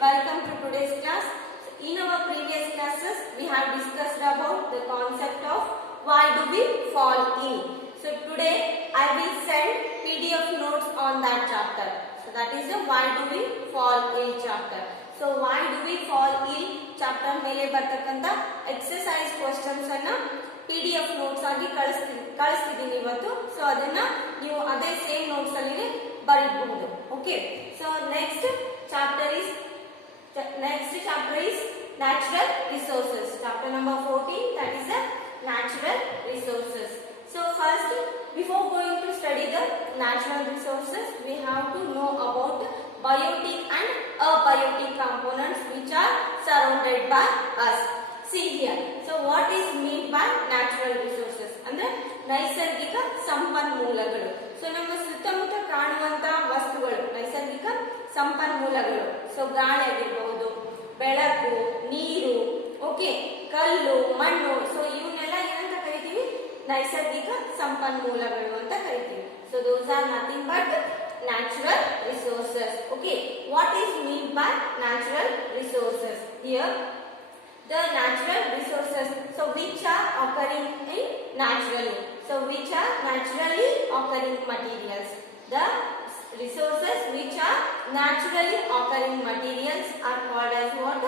welcome to today's class. In our previous classes, we have discussed about the concept of why do we fall ill. So today I will send PDF notes on that chapter. So that is the why do we fall ill chapter. So why do we fall ill chapter ಮೇಲೆ ಬರ್ತಕ್ಕಂತ exercise questions ಅನ್ನು PDF notes ಆಗಿ ಕಳಿಸ್ತಿದ್ದೀನಿ ಇವತ್ತು. So ಅದನ್ನ ನೀವು ಅದೇ same notes ಅಲ್ಲಿ ಬರೀಬಹುದು. Okay. So next chapter is natural resources. Chapter number 14, that is the natural resources. So first, before going to study the natural resources, we have to know about biotic and abiotic components which are surrounded by us. See here. So what is meant by natural resources? ಅಂದ್ರೆ ನೈಸರ್ಗಿಕ ಸಂಪನ್ಮೂಲಗಳು. So ನಮ್ಮ ಸುತ್ತಮುತ್ತ ಕಾಣುವಂತ ವಸ್ತುಗಳು ನೈಸರ್ಗಿಕ ಸಂಪನ್ಮೂಲಗಳು. So ಗಾಳಿ ಆಗಿರಬಹುದು, ಬೆಳಕು, ನೀರು, ಓಕೆ, ಕಲ್ಲು, ಮಣ್ಣು. ಸೊ ಇವನ್ನೆಲ್ಲ ಏನಂತ ಕರಿತೀವಿ? ನೈಸರ್ಗಿಕ ಸಂಪನ್ಮೂಲಗಳು ಅಂತ ಕರಿತೀವಿ. So those are nothing but natural resources. Okay, what is meant by natural resources? Here the natural resources, so which are occurring in naturally, so which are naturally occurring materials. The resources which are naturally occurring materials are called as what?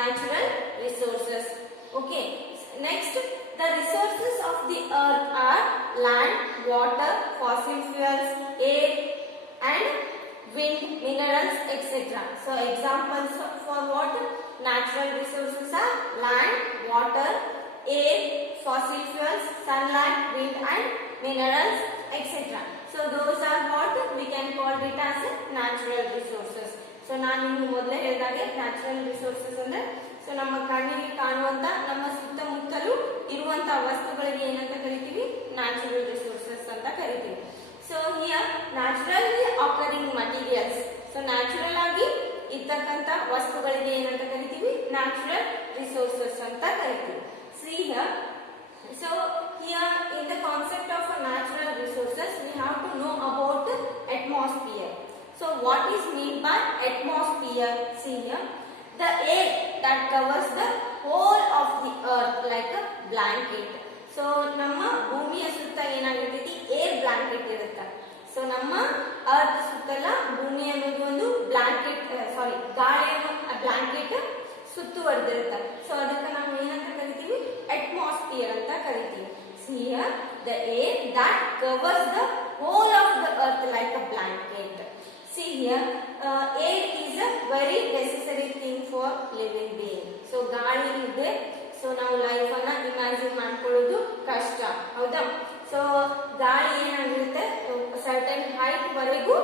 Natural resources. Okay, next, the resources of the earth are land, water, fossil fuels, air and wind, minerals, etc. So examples for what? Natural resources are land, water, air, fossil fuels, sunlight, wind and minerals, etc. So those are what we can call it as natural resources. So ನಾನು ನಿಮಗೆ ಮೊದಲೇ ಹೇಳಿದಾಗೆ natural resources ಅಂದ್ರೆ so ನಮ್ಮ ಕಣ್ಣಿಗೆ ಕಾಣುವಂತ ನಮ್ಮ ಸುತ್ತಮುತ್ತಲೂ ಇರುವಂತ ವಸ್ತುಗಳಿಗೆ ಏನಂತ ಕರಿತೀವಿ? ನ್ಯಾಚುರಲ್ ರಿಸೋರ್ಸಸ್ ಅಂತ ಕರಿತೀವಿ. So here naturally occurring materials, so natural ಆಗಿ ಇರ್ತಕ್ಕಂತ ವಸ್ತುಗಳಿಗೆ ಏನಂತ ಕರಿತೀವಿ? ನ್ಯಾಚುರಲ್ ರಿಸೋರ್ಸಸ್ ಅಂತ ಕರಿತೀವಿ. See here, so here in the concept of natural resources we have to know about atmosphere. So what is meant by atmosphere? See here, the air that covers the whole of the earth like a blanket. So ನಮ್ಮ ಭೂಮಿಯ ಸುತ್ತ ಏನಾಗಿರ್ತೈತಿ? Air blanket ಇರುತ್ತೆ. So ನಮ್ಮ earth ಸುತ್ತಲ ಭೂಮಿ ಅನ್ನೋದು ಒಂದು blanket, ಸಾರಿ ಗಾಳಿಯನ್ನು ಬ್ಲಾಂಕೆಟ್ ಸುತ್ತುವರೆದಿರುತ್ತೆ. ಸೊ ಅದಕ್ಕೆ ನಾವು ಏನಂತ ಕರಿತೀವಿ? ಅಟ್ಮಾಸ್ಫಿಯರ್ ಅಂತ ಕರಿತೀವಿ. Here the air that covers the whole of the earth like a blanket. See here, air is a very necessary thing for living being. So ಗಾಳಿ ಇದೆ, ಸೊ ನಾವು ಲೈಫ್ ಅನ್ನ ಇಮ್ಯಾಜಿನ್ ಮಾಡ್ಕೊಳ್ಳೋದು ಕಷ್ಟ, ಹೌದಾ? ಸೊ ಗಾಳಿ ಏನಾಗಿರುತ್ತೆ? ಸರ್ಟನ್ ಹೈಟ್ ವರೆಗೂ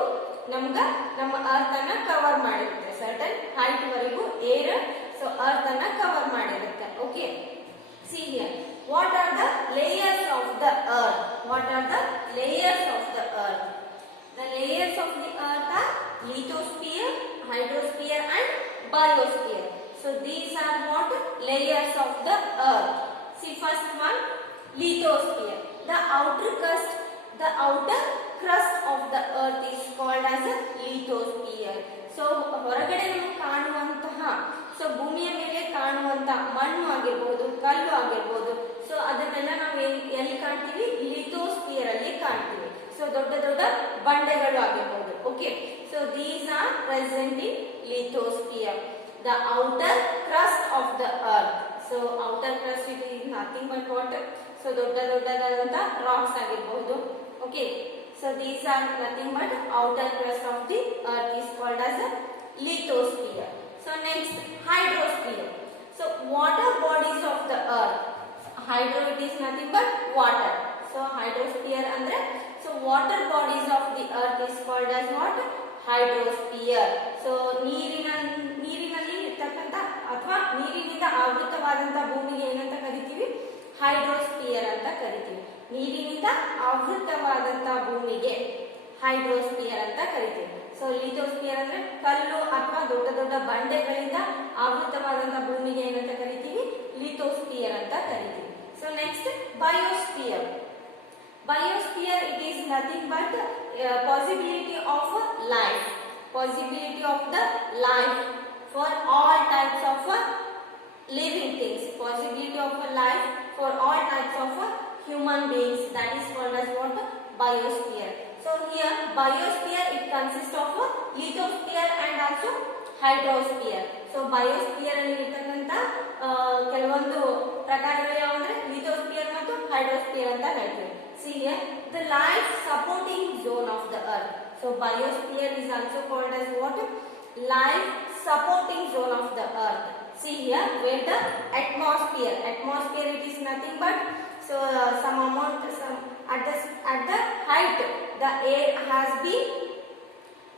ನಮ್ಮ ಅರ್ತ್ ಅನ್ನ ಕವರ್ ಮಾಡಿರುತ್ತೆ. ಸರ್ಟನ್ ಹೈಟ್ ವರೆಗೂ ಏರ್ ಸೊ ಅರ್ತ್ ಅನ್ನ ಕವರ್ ಮಾಡಿರುತ್ತೆ. Okay, see here, what are the layers of the earth? What are the layers of the earth? The layers of the earth are lithosphere, hydrosphere and biosphere. So these are what? Layers of the earth. See first one, lithosphere. The outer crust of the earth is called as a lithosphere. So ಹೊರಗಡೆ ನಮಗೆ ಕಾಣುವಂತಹ, so ಭೂಮಿಯ ಮೇಲೆ ಕಾಣುವಂತ ಮಣ್ಣು ಆಗಿರ್ಬೋದು, ಕಲ್ಲು ಆಗಿರ್ಬೋದು, so ಅದನ್ನೆಲ್ಲ ನಾವು ಎಲ್ಲಿ ಕಾಣ್ತೀವಿ? ಲಿಥೋಸ್ಫಿಯರ್ ಅಲ್ಲಿ ಕಾಣ್ತೀವಿ. ಸೊ ದೊಡ್ಡ ದೊಡ್ಡ ಬಂಡೆಗಳು ಆಗಿರ್ಬೋದು. Okay, so these are present in lithosphere, the outer crust of the earth. So outer crust it is nothing but what? So ದೊಡ್ಡದಾದಂತ ರಾಕ್ಸ್ ಆಗಿರಬಹುದು. Okay, so these are nothing but outer crust of the earth is called as a lithosphere. So next, hydrosphere. So water bodies of the earth. Hydro it is nothing but water. So hydrosphere andre, so water bodies of the earth is called as what? Hydrosphere. So ನೀರಿನಲ್ಲಿ ಇರ್ತಕ್ಕಂಥ ಅಥವಾ ನೀರಿನಿಂದ ಆವೃತವಾದಂತ ಭೂಮಿಗೆ ಏನಂತ ಕರಿತೀವಿ? ಹೈಡ್ರೋಸ್ಫಿಯರ್ ಅಂತ ಕರಿತೀವಿ. ನೀರಿನಿಂದ ಆವೃತವಾದಂತ ಭೂಮಿಗೆ ಹೈಡ್ರೋಸ್ಫಿಯರ್ ಅಂತ ಕರಿತೀವಿ. ಸೊ ಲಿಥೋಸ್ಫಿಯರ್ ಅಂದ್ರೆ ಕಲ್ಲು ಅಥವಾ ದೊಡ್ಡ ದೊಡ್ಡ ಬಂಡೆಗಳಿಂದ ಆವೃತವಾದಂತ ಭೂಮಿಗೆ ಏನಂತ ಕರಿತೀವಿ? ಲಿಥೋಸ್ಫಿಯರ್ ಅಂತ ಕರಿತೀವಿ. So next, biosphere. Biosphere it is nothing but possibility of life, possibility of the life for all types of living things, possibility of a life for all types of human beings. That is called as what? Biosphere. So here biosphere, it consists of lithosphere and also hydrosphere. So biosphere ಅಲ್ಲಿ ಇರತಕ್ಕಂತ ಕೆಲವೊಂದು ಪ್ರಕಾರಗಳು ಯಾವಂದ್ರೆ lithosphere ಮತ್ತು hydrosphere ಅಂತ ಹೇಳ್ತೀವಿ. See here, the life supporting zone of the earth. So biosphere is also called as what? Life supporting zone of the earth. See here, where the atmosphere, it is nothing but some amount, at the height the air has been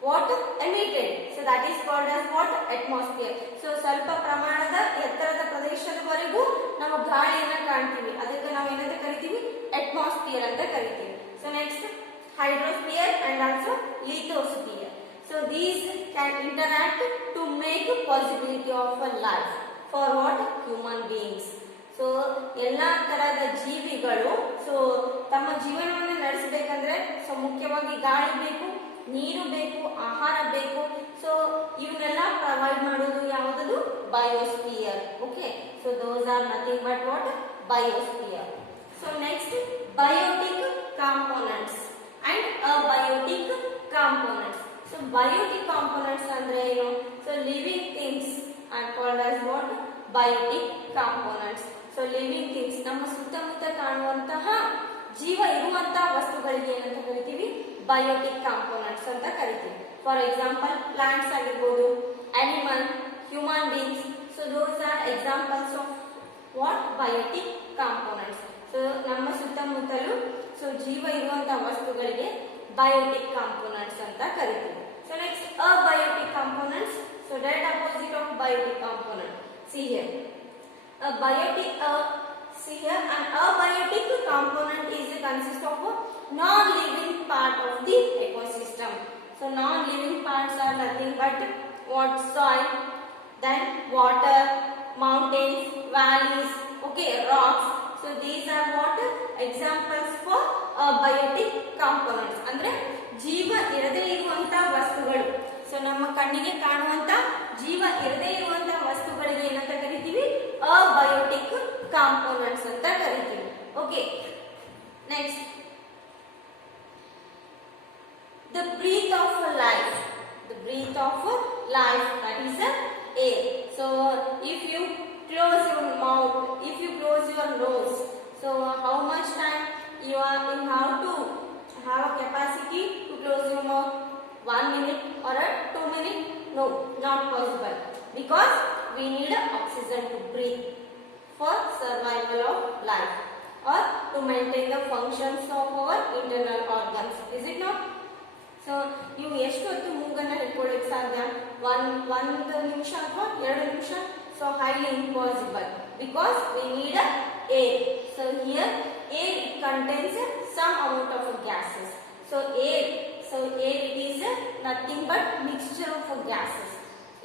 what? Emitted. So that is called as what? Atmosphere. So ಸ್ವಲ್ಪ ಪ್ರಮಾಣದ ಎತ್ತರದ ಪ್ರದೇಶದವರೆಗೂ ನಾವು ಗಾಳಿಯನ್ನು ಕಾಣ್ತೀವಿ, ಅದಕ್ಕೆ ನಾವು ಏನಂತ ಕರಿತೀವಿ? ಅಟ್ಮಾಸ್ಫಿಯರ್ ಅಂತ ಕರಿತೀವಿ. So next, hydrosphere and also lithosphere. So these can interact to make a possibility of a life for what? Human beings. So ಎಲ್ಲ ತರಹದ ಜೀವಿಗಳು ತಮ್ಮ ಜೀವನವನ್ನು ನಡೆಸಬೇಕಂದ್ರೆ ಮುಖ್ಯವಾಗಿ ಗಾಳಿ ಬೇಕು, ನೀರು ಬೇಕು, ಆಹಾರ ಬೇಕು. ಸೊ ಇವನ್ನೆಲ್ಲ ಪ್ರೊವೈಡ್ ಮಾಡೋದು ಯಾವುದು? Biosphere. Okay, so those are nothing but what? Biosphere. So next, biotic components and abiotic components. So biotic components ಅಂದ್ರೆ ಏನು? So living things are called as what? Biotic components. So living things, ನಮ್ಮ ಸುತ್ತಮುತ್ತ ಕಾಣುವಂತಹ ಜೀವ ಇರುವಂತಹ ವಸ್ತುಗಳಿಗೆ ಏನಂತ ಕರಿತೀವಿ? ಬಯೋಟಿಕ್ ಕಾಂಪೋನೆಂಟ್ಸ್ ಅಂತ ಕರಿತೀವಿ. ಫಾರ್ ಎಕ್ಸಾಂಪಲ್ ಪ್ಲಾಂಟ್ಸ್ ಆಗಿರ್ಬೋದು, animal, human beings. So those are examples of what? Biotic components. So ನಮ್ಮ ಸುತ್ತಮುತ್ತಲು ಜೀವ ಇರುವಂತಹ ವಸ್ತುಗಳಿಗೆ ಬಯೋಟಿಕ್ ಕಾಂಪೋನೆಂಟ್ಸ್ ಅಂತ ಕರಿತೀವಿ. So next, abiotic components. So direct opposite of biotic component. See here, an abiotic component is consist of a non-living part of the ecosystem. So non-living parts are nothing but what? Soil, then water, mountains, valleys, okay, rocks. So these are what? Examples for abiotic components. ಅಂದ್ರೆ ಜೀವ ಇರದೇ ಇರುವಂತ ವಸ್ತುಗಳು. So ನಮ್ಮ ಕಣ್ಣಿಗೆ ಕಾಣುವಂತ ಜೀವ ಇರದೇ ಇರುವಂತಹ ವಸ್ತುಗಳಿಗೆ ಏನಂತ ಕರಿತೀವಿ? ಅಬಯೋಟಿಕ್ ಕಾಂಪೋನೆಂಟ್ಸ್ ಅಂತ ಕರಿತೀವಿ. Okay, next, the breath of life. The breath of life, that is the air. So if you close your mouth, if you close your nose, so how much time you have to have a capacity to close your mouth? 1 minute or 2 minutes? No, not possible, because we need oxygen to breathe for survival of life or to maintain the functions of our internal organs. Is it not? So ನೀವು ಎಷ್ಟು ಹೊತ್ತು ಮೂಗನ್ನ ಹಿಡ್ಕೊಳ್ಳಿಕ್ಕೆ ಸಾಧ್ಯ? ಒಂದು ನಿಮಿಷ ಅಥವಾ 2 ನಿಮಿಷ? So highly impossible, because we need air. So here air contains some amount of gases. So air it is nothing but mixture of gases.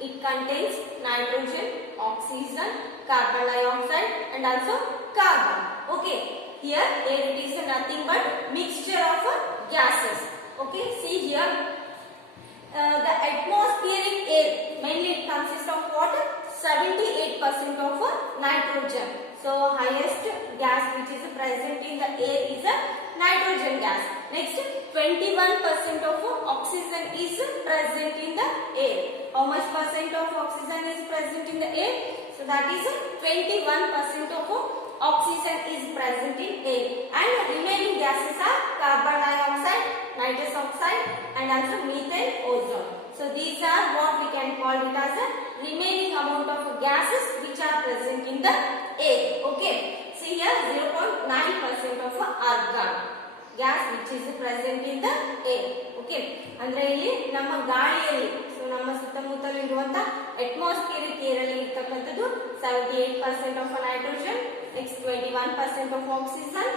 It contains nitrogen, oxygen, carbon dioxide and also carbon. Okay, here air it is nothing but mixture of gases. Okay, see here, the atmospheric air mainly it consists of what? 78% of nitrogen. So highest gas which is present in the air is a nitrogen gas. Next, 21% of oxygen is present in the air. How much percent of oxygen is present in the air? So that is 21% of oxygen is present in air, and remaining gases are carbon dioxide, nitrous oxide and also methane, ozone. So these are what we can call it as a remaining amount of gases which are present in the air. Okay, see here 0.9% of argon gas which is present in the air. Okay, ಅಂದ್ರೆ ಇಲ್ಲಿ ನಮ್ಮ ಗಾಳಿಯಲ್ಲಿ ನಮ್ಮ ಸುತ್ತಮುತ್ತಲು ಇರುವಂತ atmospheric air ಅಲ್ಲಿ ಇರತಕ್ಕಂತದ್ದು 78% of nitrogen, next 21% of oxygen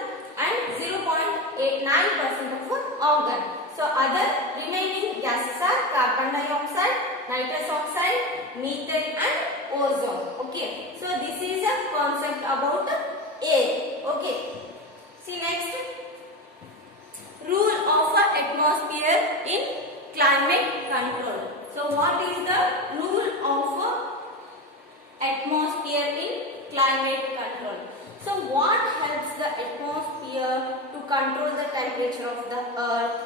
and 0.89% of argon. So other remaining gases are carbon dioxide, nitrous oxide, methane and ozone. Okay, so this is a concept about air. Okay, see next, rule of atmosphere in climate control. So what is the rule of the atmosphere to control the temperature of the earth?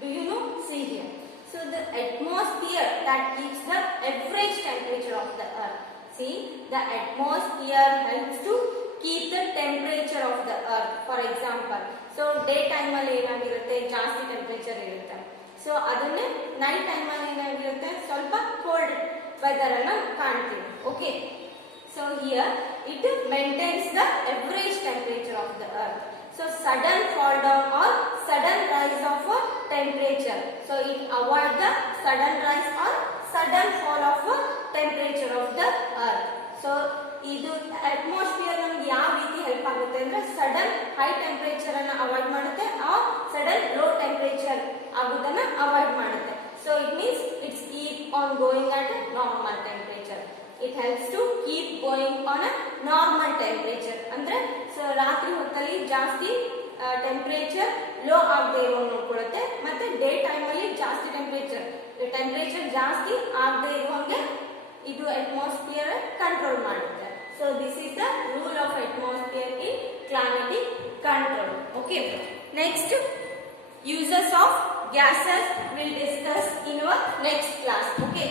Do you know? See here. So the atmosphere that keeps the average temperature of the earth. See, the atmosphere helps to keep the temperature of the earth. For example, so day time ಅಲ್ಲಿ ಏನಾಗಿರುತ್ತೆ, ಜಾಸ್ತಿ temperature ಇರುತ್ತೆ. So ಅದನ್ನೇ night time ಅಲ್ಲಿ ಏನಾಗಿರುತ್ತೆ, ಸ್ವಲ್ಪ cold weather ಅನ್ನ ಕಾಣ್ತೀವಿ. Okay, so here it maintains the average temperature of the earth. So sudden fall down or sudden rise of temperature, so it avoid the sudden rise or sudden fall of temperature of the earth. So ಇದು atmosphere ನಮ್ಗೆ ಯಾವ ರೀತಿ help ಆಗುತ್ತೆ ಅಂದ್ರೆ sudden high temperature ಅನ್ನ avoid ಮಾಡುತ್ತೆ, ಆ sudden low temperature ಆಗೋದನ್ನ ಅವಾಯ್ಡ್ ಮಾಡುತ್ತೆ. So it means it's keep on going at normal temperature. It helps to keep going on a normal temperature. ಅಂದ್ರೆ ಸೊ ರಾತ್ರಿ ಹೊತ್ತಲ್ಲಿ ಜಾಸ್ತಿ ಟೆಂಪರೇಚರ್ ಲೋ ಆಗದೆ ಇರೋ ನೋಡ್ಕೊಳ್ಳುತ್ತೆ, ಮತ್ತೆ ಡೇ ಟೈಮ್ ಅಲ್ಲಿ ಜಾಸ್ತಿ ಟೆಂಪರೇಚರ್ ಜಾಸ್ತಿ ಆಗದೆ ಇರುವಂಗೆ ಇದು ಅಟ್ಮಾಸ್ಫಿಯರ್ ಕಂಟ್ರೋಲ್ ಮಾಡುತ್ತೆ. So this is the rule of atmosphere in climatic control. Okay, next uses of gases we'll discuss in our next class. Okay.